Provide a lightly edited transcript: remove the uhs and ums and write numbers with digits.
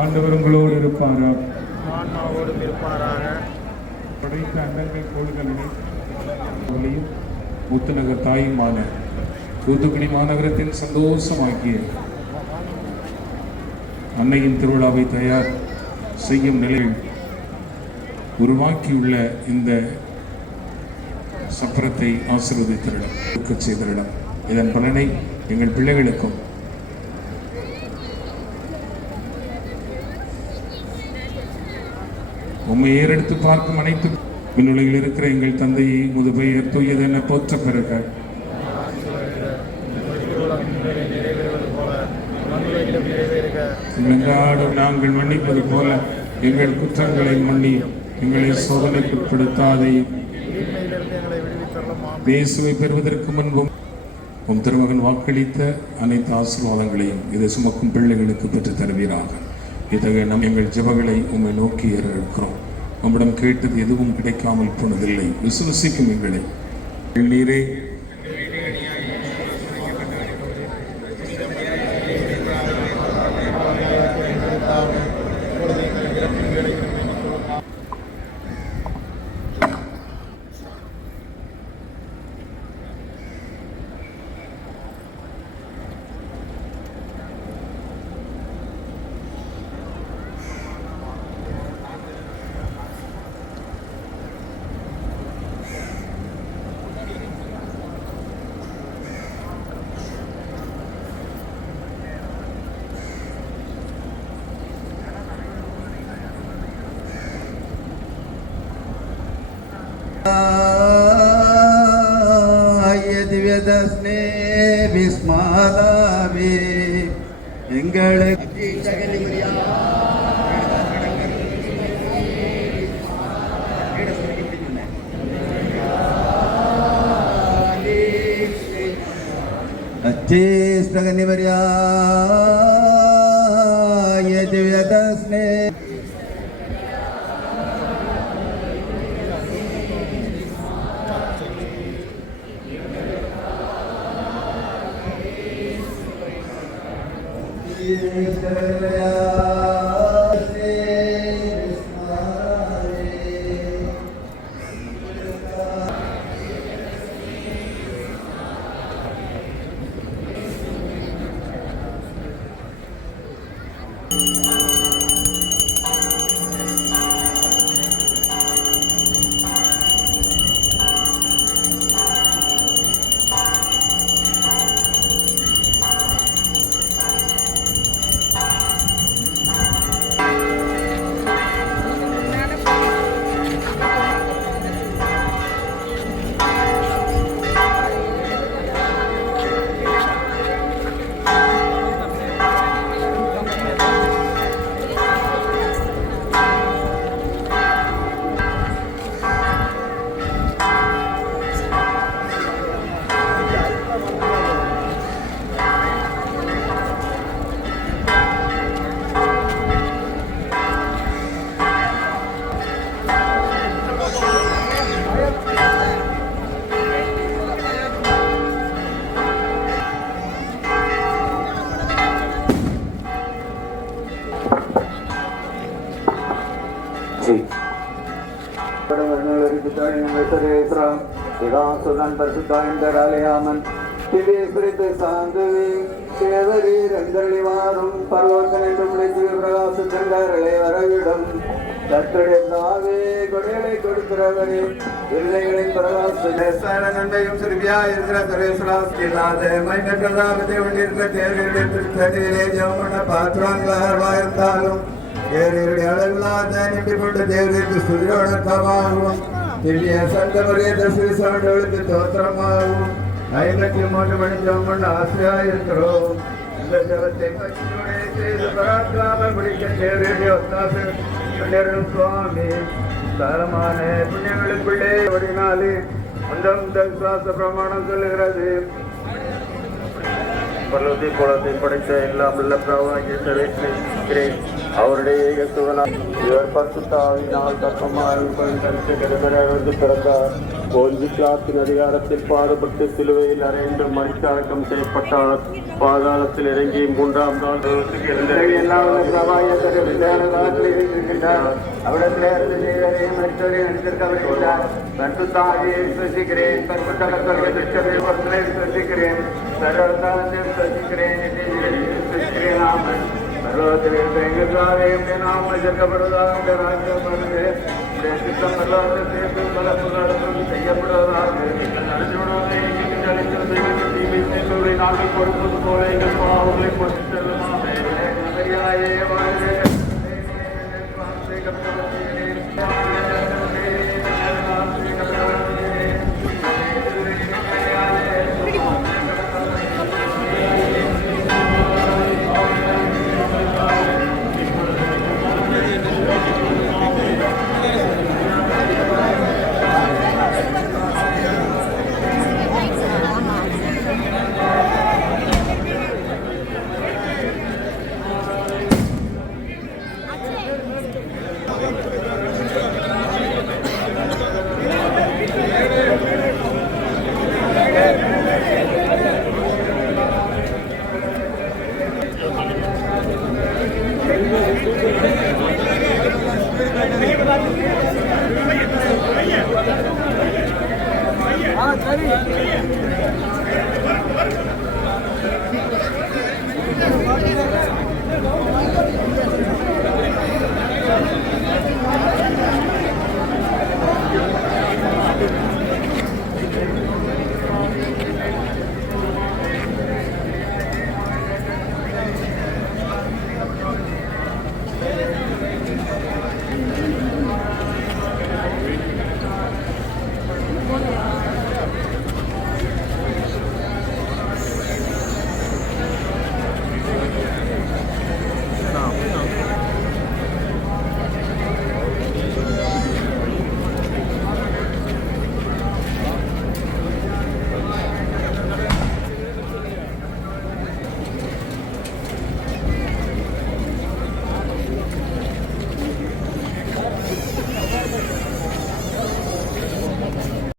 ஆண்டவர் உங்களோடு இருப்பாராக. ஆன்மாவோடும் இருப்பாராக. படைத்த அண்டங்கள் கோள்களையும் முத்துநகர் தாயுமான தூத்துக்குடி மாநகரத்தின் சந்தோஷமாக்கிய அன்னையின் திருவிழாவை தயார் செய்யும் நிலையில் உருவாக்கியுள்ள இந்த சப்பரத்தை ஆசீர்வதித்தரிடம் செய்தரிடம் இதன் பலனை எங்கள் பிள்ளைகளுக்கும் உம்மை ஏறெடுத்து பார்க்கும் அனைத்து விண்ணுலகில் இருக்கிற எங்கள் தந்தையை முது பெயர் தூயது என போற்ற பிறகு நாங்கள் மன்னிப்பது போல எங்கள் குற்றங்களை மன்னி எங்களை சோதனைக்குட்படுத்தாதையும் இயேசுவை பெறுவதற்கு முன்பும் உம் திருமகன் வாக்களித்த அனைத்து ஆசீர்வாதங்களையும் இதை சுமக்கும் பிள்ளைகளுக்கு பெற்றுத் தருவீராக. இத்தகைய எங்கள் ஜெபங்களை உம்மை நோக்கி இருக்கிறோம். உம்மிடம் கேட்டது எதுவும் கிடைக்காமல் போனதில்லை. விசுவசிக்கும் எங்களை நீரே திவ்யதஸ்னே விஸ்மாதாவே எங்களுக்கு திவ்யதஸ்னே பரிசுத்தாயின் திவ்யஸ்பிரித்து சாந்துவி தேவரீர் எந்தளிவாரும் பரலோகன் என்றும் பிரகாசத்தங்களை வரவிடும் தத்துடையதாவே கொடைகளை கொடுக்கிறவரே பிள்ளைகளின் பிரகாச நன்மையும் சிறுபியா இருக்கிற துறையில்லாத மைனற்றதாகத்தை கொண்டிருந்த தேர்தலே ஜெவமன பாத்திரங்களாக இருந்தாலும் தேவருடைய அளவில்லாத நின்று கொண்டு தேவருக்கு சுதிரோடக்கமாகவும் திவ்ய சந்தமுறைய தரிசி சாண்டவளுக்கு தோத்திரமாகவும் 53 மணி ஜெபம் பண்ண ஆசையாக இருக்கிறோம். இந்த ஜெபத்தை பக்தியோடு செய்து பராக்காமல் பிடிக்க தேவருடைய ஒத்தாசை சுவாமி தாரமான புண்ணியங்களுக்குள்ளே ஓடினாலே அந்த விசுவாச பிரமாணம் சொல்லுகிறது. பலத்தை குளத்தை படைத்த எல்லாம் உள்ள பிரவாகிய அவருடைய ஏகத்துவனால் இவர் பரிசுத்தாவினால் கர்ப்பமாய் கருத்து கடுமையாக பிறந்தார். ஓய்வு கிளாத்தின் அதிகாரத்தில் பாடுபட்டு சிலுவையில் அறைந்து மறித்தடக்கம் செய்யப்பட்டார். பாதாளத்தில் இறங்கி 3ஆம் நாள் நாங்கள் கொடுப்பது போல எங்கள் பாவங்களை கொடுத்து செல்லுமாமே.